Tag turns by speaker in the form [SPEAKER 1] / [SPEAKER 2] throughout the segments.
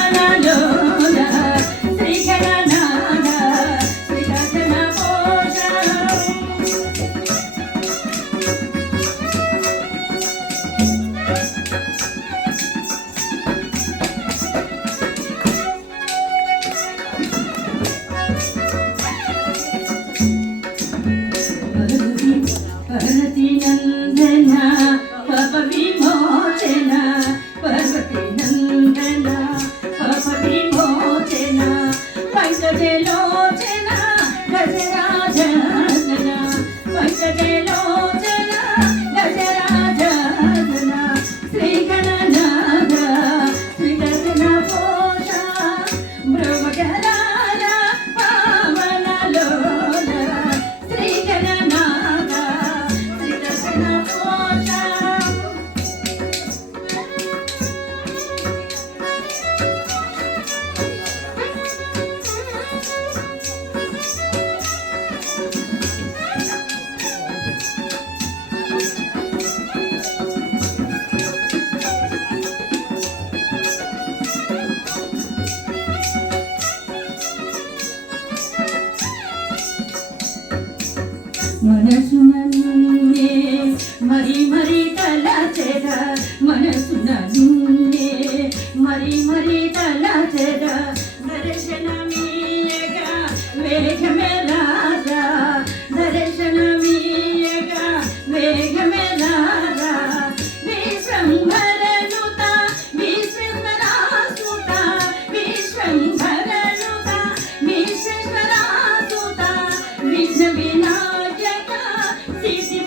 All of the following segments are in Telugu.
[SPEAKER 1] I na na na మరి మరి తలచెద మనసున నిన్నే మరి మరి తలచెద దర్శనమీయగా వేగమే రాజా దర్శనమీయగా వేగమే రాజా విశ్వంభరనుత విశ్వేశ్వరాసుత విశ్వంభరనుత విశ్వేశ్వరాసుత విఘ్న వినాయక సిద్ధి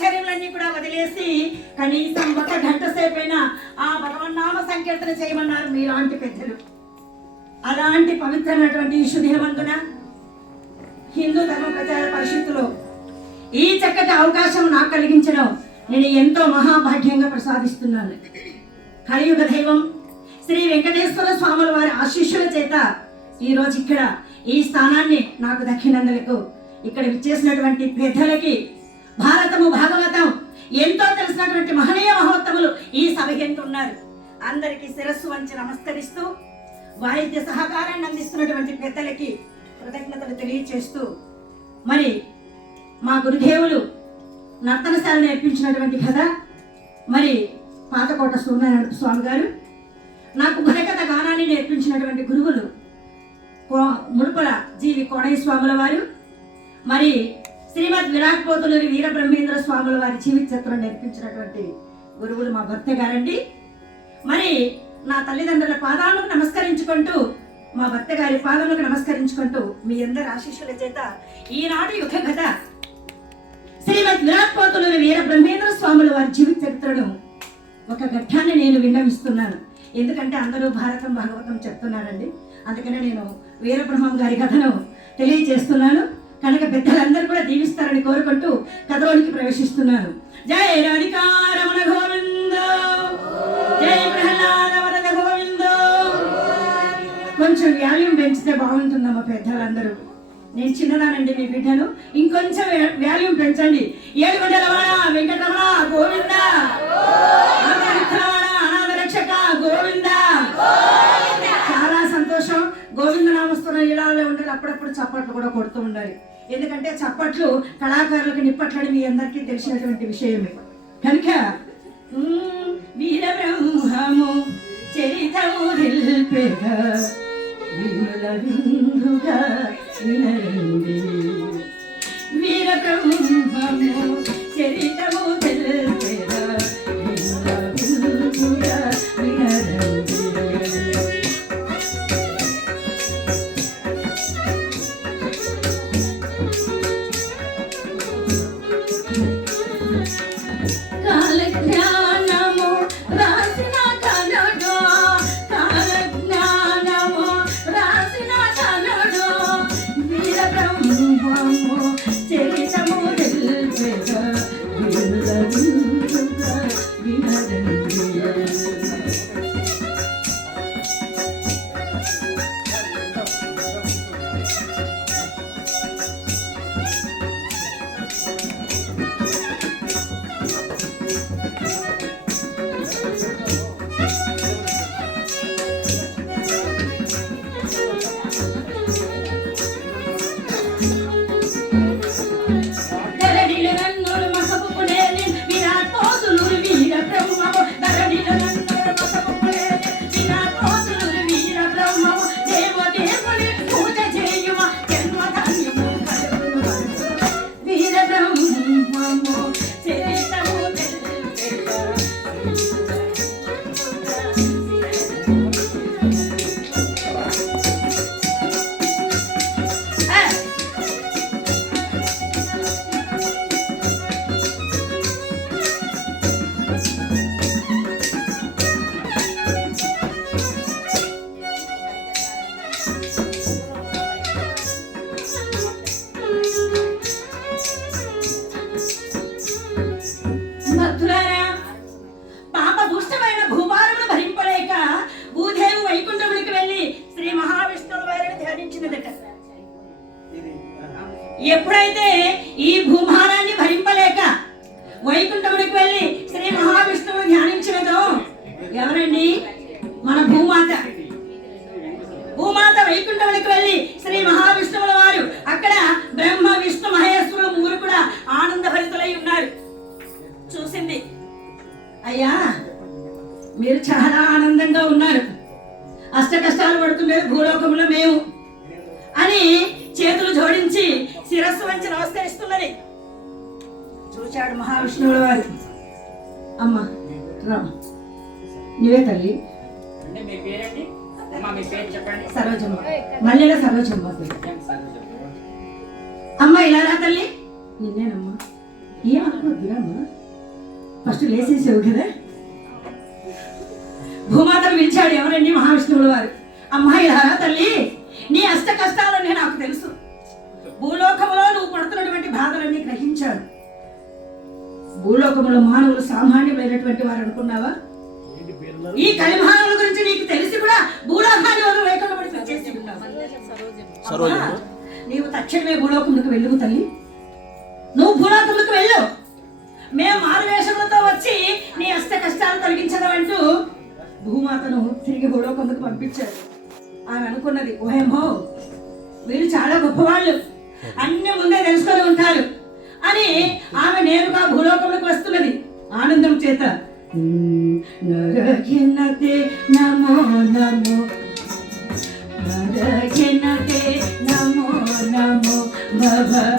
[SPEAKER 1] మదమాశ్చర్యములన్నీ కూడా వదిలేసి కనీసం ఒక గంట సేపైనా ఆ భగవన్నామ సంకీర్తన చేయమన్నారు మీలాంటి పెద్దలు. అలాంటి పవిత్రమైనటువంటి ఈ హిందూ ధర్మ ప్రచార పరిషత్తులో ఈ చక్కటి అవకాశం నాకు కలిగించడం నేను ఎంతో మహాభాగ్యంగా ప్రసాదిస్తున్నాను. కలియుగ దైవం శ్రీ వెంకటేశ్వర స్వాముల వారి ఆశీస్సుల చేత ఈ రోజు ఇక్కడ ఈ స్థానాన్ని నాకు దక్కినందులకు ఇక్కడ విచ్చేసినటువంటి పెద్దలకి భారతము భాగవతం. ఎంతో తెలిసినటువంటి మహనీయ మహోత్తములు ఈ సభ ఉన్నారు. అందరికీ శిరస్సు వంచి నమస్కరిస్తూ వాయిద్య సహకారాన్ని అందిస్తున్నటువంటి పెద్దలకి కృతజ్ఞతలు తెలియచేస్తూ మరి మా గురుదేవులు నర్తనశాల నేర్పించినటువంటి కథ మరి పాతకోట సూర్యనారాయణ స్వామి గారు నాకు బుర్రకథ గానాన్ని నేర్పించినటువంటి గురువులు కో- ముడుపల జీవి కోడయ్య స్వాముల వారు మరి శ్రీమద్ విరాట్ పోతులూరి వీర బ్రహ్మేంద్ర స్వాముల వారి జీవిత చిత్రం నేర్పించినటువంటి గురువులు మా భర్త గారండి. మరి నా తల్లిదండ్రుల పాదాలకు నమస్కరించుకుంటూ మా భర్త గారి పాదములకు నమస్కరించుకుంటూ మీ అందరి ఆశీస్సుల చేత ఈనాటి యుగ కథ శ్రీమద్ విరాట్ పోతులూరి వీర బ్రహ్మేంద్ర స్వాముల వారి జీవిత చరిత్రను ఒక ఘట్టాన్ని నేను విన్నవిస్తున్నాను. ఎందుకంటే అందరూ భారతం భాగవతం చెప్తున్నారండి. అందుకనే నేను వీరబ్రహ్మం గారి కథను తెలియజేస్తున్నాను. కనుక పెద్దలందరూ కూడా దీవిస్తారని కోరుకుంటూ కథలోనికి ప్రవేశిస్తున్నారు జై రాణికారమణ గోవింద. జై ప్రహ్లాద గోవింద. కొంచెం వ్యాల్యూమ్ పెంచితే బాగుంటుందమ్మా పెద్దలందరూ. నేను చిన్నదానండి మీ బిడ్డను. ఇంకొంచెం వాల్యూమ్ వ్యాల్యూమ్ పెంచండి. ఏడుగొండల వాడ వెంకటరమణ గోవింద. అనాథ రక్షక గోవింద. చాలా సంతోషం. గోవింద నామస్తున్న ఇలాలో ఉండాలి. అప్పుడప్పుడు చప్పట్లు కూడా కొడుతూ ఉండాలి. ఎందుకంటే చప్పట్లు కళాకారులకు నిప్పట్లని మీ అందరికీ తెలిసినటువంటి విషయమే. కనుక వీరబ్రహ్మము చరితము వీరబ్రహ్మము చరితము ఎప్పుడైతే ఈ భూభారాన్ని భరింపలేక వైకుంఠమునికి వెళ్ళి శ్రీ మహావిష్ణువుని ధ్యానించినదో ఎవరండి? మన భూమాత. భూమాత వైకుంఠమునికి వెళ్ళి శ్రీ మహావిష్ణువుల వారు. అక్కడ బ్రహ్మ విష్ణు మహేశ్వరులు ముగ్గురు కూడా ఆనంద భరితులై ఉన్నారు. చూసింది. అయ్యా మీరు చాలా ఆనందంగా ఉన్నారు. అష్ట కష్టాలు పడుతున్నారు భూలోకంలో మేము. అని శిరస్సు వంచి నమస్కరిస్తున్నది. చూచాడు మహావిష్ణువుల వారు. అమ్మ రామ నీవే తల్లి.
[SPEAKER 2] అంటే మీ పేరండి అమ్మ మీ పేరు చెప్పండి.
[SPEAKER 1] సరోజమ్మ. మల్లెల సరోజమ్మ. అమ్మ ఇలా రా తల్లి. నిన్నేనమ్మా. ఏమనుకోద్దురా అమ్మా ఫస్ట్ లేచేసావు కదా? భూమాతను పిలిచాడు ఎవరండి మహావిష్ణువుల వారు? అమ్మా ఇలా రా తల్లి. నీ అష్ట కష్టాలన్నీ నాకు భూలోకములో మానవులు సామాన్యమైనటువంటి వారు అనుకున్నావా? ఈ కలిమానవుల గురించి నీకు తెలిసి కూడా భూలోకాన్ని వదిలి లేకుండా పడి వచ్చేసి ఉన్నావు. అమ్మా, నీవు తక్షణమే భూలోకములకు వెళ్ళు తల్లి. నువ్వు భూలోకములకు వెళ్ళు. మేము మారువేషములతో వచ్చి నీ అష్ట కష్టాలు తొలగించదమంటూ భూమాతను తిరిగి భూలోకములకు పంపించారు. ఆమె అనుకున్నది ఓహేమో వీళ్ళు చాలా గొప్పవాళ్ళు. అన్ని ముందే తెలుసుకొని ఉంటారు. అని ఆమె నేరుగా భూలోకములకు వస్తున్నది. ఆనందం చేత. నరగినతే నమో నమో. నరగినతే నమో నమో. భవ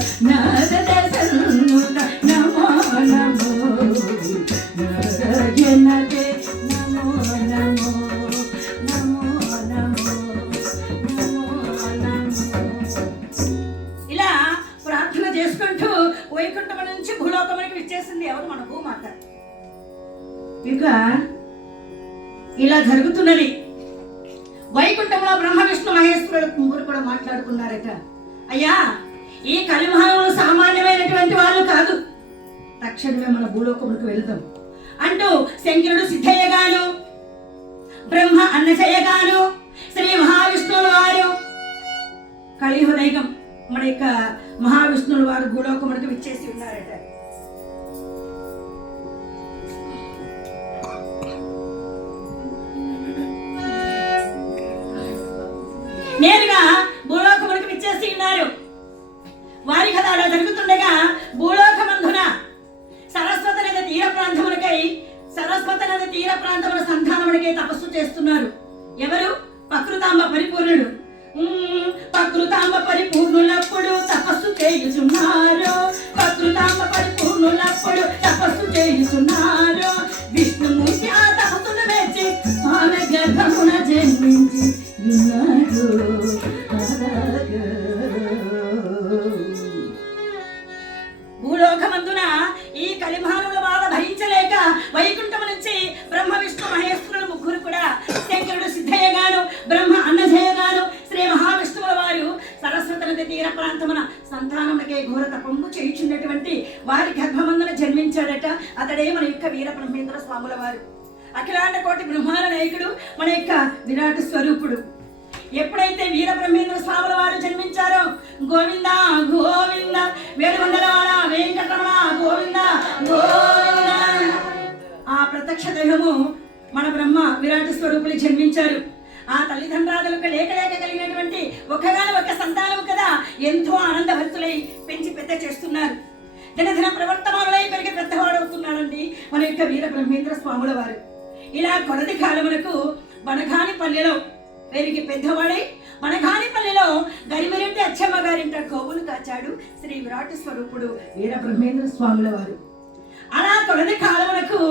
[SPEAKER 1] ఇలా జరుగుతున్నది. వైకుంఠంలో బ్రహ్మవిష్ణు మహేశ్వరుడు ముగ్గురు కూడా మాట్లాడుకున్నారట. అయ్యా ఈ కలిమహంలో సామాన్యమైనటువంటి వాళ్ళు కాదు. తక్షణమే మన భూలోకములకు వెళ్దాం అంటూ శంకరుడు సిద్ధయ్యగాను బ్రహ్మ అన్నశయ్యగాను శ్రీ మహావిష్ణువుల వారు కలిహృదయం మన యొక్క మహావిష్ణువుల వారు భూలోకములకు విచ్చేసి ఉన్నారట. నేరుగా భూలోకములకు విచ్చేసి ఉన్నారు. వారి కథ అలా జరుగుతుండగా భూలోకమందున సరస్వత నది తీర ప్రాంతములకై సరస్వత నది తీర ప్రాంతముల సంధానములకై తపస్సు చేస్తున్నారు. ఎవరు? పకృతాంబ పరిపూర్ణుడు. పకృతాంబ పరిపూర్ణులప్పుడు తపస్సు చేయుచున్నారు. పకృతాంబ పరిపూర్ణులప్పుడు తపస్సు చేయుచున్నారు. ఈ బాధ భరించలేక వైకుంఠం నుంచి బ్రహ్మ విష్ణు మహేశ్వరులు ముగ్గురు కూడా శంకరుడు సిద్ధయ్యగాను బ్రహ్మ అన్నజయ్యగాను శ్రీ మహావిష్ణువుల వారు సరస్వతి నది తీర ప్రాంతమున సంతానములకే ఘోర తపంబు చేయించున్నటువంటి వారి గర్భమందున జన్మించాడట. అతడే మన యొక్క వీర బ్రహ్మేంద్ర స్వాముల వారు. అఖిలాండ కోటి బ్రహ్మాండ నాయకుడు మన యొక్క విరాట స్వరూపుడు. ఎప్పుడైతే వీర బ్రహ్మేంద్ర స్వాముల వారు జన్మించారో గోవింద గోవింద వేడుమండలవాడ ప్రత్యక్ష దైవము మన బ్రహ్మ విరాట స్వరూపులు జన్మించారు. ఆ తల్లిదండ్రులకు లేక లేక కలిగినటువంటి ఒకగాని ఒక సంతానం కదా ఎంతో ఆనందభరితులై పెంచి పెద్ద చేస్తున్నారు. దినదిన ప్రవర్తమానులై పెరిగి పెద్దవాడవుతున్నాడండి మన యొక్క వీర బ్రహ్మేంద్ర స్వాముల వారు. ఇలా కొడది కాలమునకు బనగాని పల్లెలో పెరిగి పెద్దవాడై మనగాని పల్లెలో గరిమిరెడ్డి అచ్చమ్మ గారింట గోవులు కాచాడు శ్రీ విరాట్ స్వరూపుడు వీర బ్రహ్మేంద్ర స్వాముల వారు. అలా తొలది కాలమునకు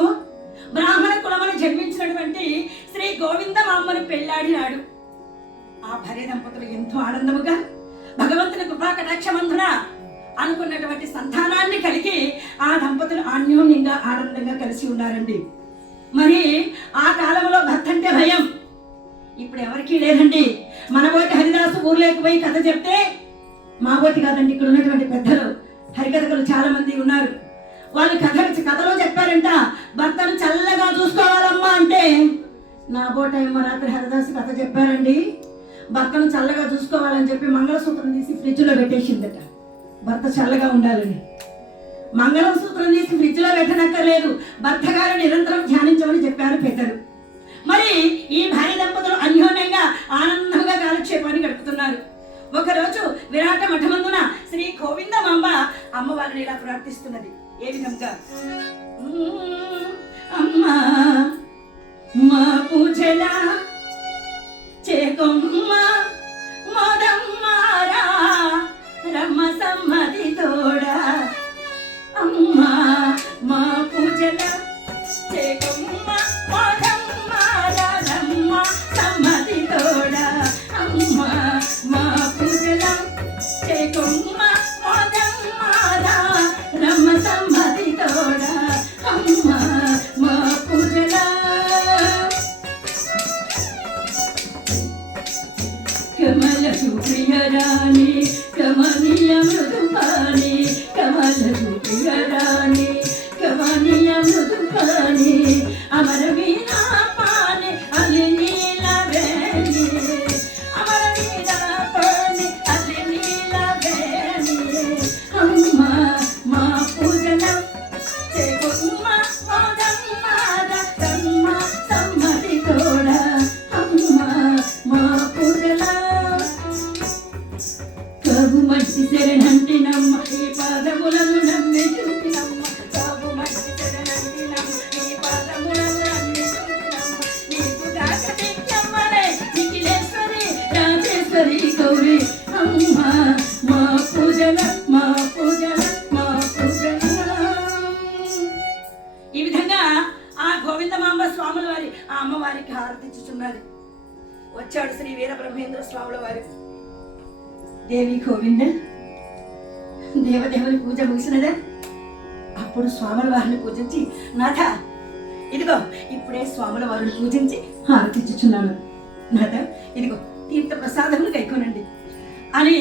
[SPEAKER 1] బ్రాహ్మణ కులమని జన్మించినటువంటి శ్రీ గోవిందమామ్మను పెళ్ళాడినాడు. ఆ భార్య దంపతులు ఎంతో ఆనందముగా భగవంతుని కృపా కటాక్షమందున అనుకున్నటువంటి సంతానాన్ని కలిగి ఆ దంపతులు అన్యోన్యంగా ఆనందంగా కలిసి ఉన్నారండి. మరి ఆ కాలంలో భర్త అంటే భయం. ఇప్పుడు ఎవరికీ లేదండి. మనబోతి హరిదాసు ఊర్లోకి పోయి కథ చెప్తే మాబోటి కాదండి ఇక్కడ ఉన్నటువంటి పెద్దలు హరికథకులు చాలా మంది ఉన్నారు. వాళ్ళు కథ కథలో చెప్పారంట. భర్తను చల్లగా చూసుకోవాలమ్మా అంటే నా బోటమ్మ రాత్రి హరిదాస్ కథ చెప్పారండి. భర్తను చల్లగా చూసుకోవాలని చెప్పి మంగళసూత్రం తీసి ఫ్రిడ్జ్లో పెట్టేసిందట. భర్త చల్లగా ఉండాలని. మంగళసూత్రం తీసి ఫ్రిడ్జ్లో పెట్టనక్కర్లేదు. భర్త గారు నిరంతరం ధ్యానించమని చెప్పారు పెద్దలు. మరి ఈ భార్య దంపతులు అన్యోన్యంగా ఆనందంగా కాలక్షేపాన్ని గడుపుతున్నారు. ఒకరోజు విరాట మఠమందున శ్రీ గోవిందమాంబ అమ్మవారిని ఇలా ప్రార్థిస్తున్నది. ఏ విధంగా అమ్మా మా పూజల చేకొమ్మ మొదమ్మారా రమ సమ్మతి తోడా. అమ్మా మా పూజల చేకొమ్మ. ఈ విధంగా ఆ గోవిందమాంబ స్వాముల వారి ఆ అమ్మవారికి హారతిచ్చుచున్నది వచ్చాడు శ్రీ వీరబ్రహ్మేంద్ర స్వాముల వారి. దేవి గోవింద దేవదేవుని పూజ ముగిసినదా? అప్పుడు స్వాముల వారిని పూజించి నాథ ఇదిగో ఇప్పుడే స్వాముల వారిని పూజించి హారతిచ్చుచున్నాను నాథ ఇదిగో తీర్థ ప్రసాదములు కైకోనండి. అని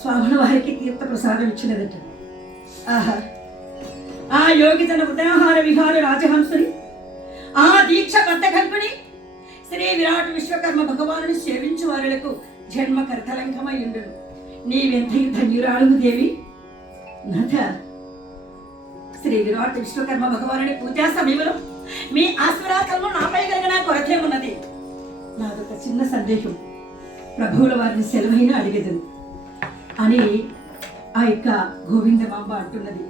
[SPEAKER 1] స్వాముల వారికి తీర్థ ప్రసాదం ఇచ్చినదట. ఆహా. ఆ యోగి తన ఉదయాహార విహార రాజహంసుని ఆ దీక్ష బద్ధకల్పని శ్రీ విరాట్ విశ్వకర్మ భగవానుని సేవించు వారులకు జన్మ కర్తలంకమై ఉండును. నీవెంత ధన్యురాలు దేవి? నాథ. శ్రీ విరాట్ విశ్వకర్మ భగవానుని పూజా సమయంలో మీ ఆశ్వరాకలను నాపై కలిగిన కొరతే ఉన్నది నాదొక చిన్న సందేహం. ప్రభువుల వారిని సెలవైన అడిగేదను. అని ఆ యొక్క గోవిందమాంబ అంటున్నది.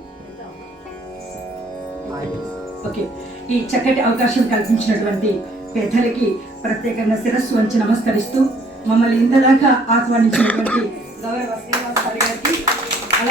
[SPEAKER 1] ఓకే. ఈ చక్కటి అవకాశం కల్పించినటువంటి పెద్దలకి ప్రత్యేకంగా శిరస్సు వంచి నమస్కరిస్తూ మమ్మల్ని ఇంతదాకా ఆహ్వానించినటువంటి గౌరవ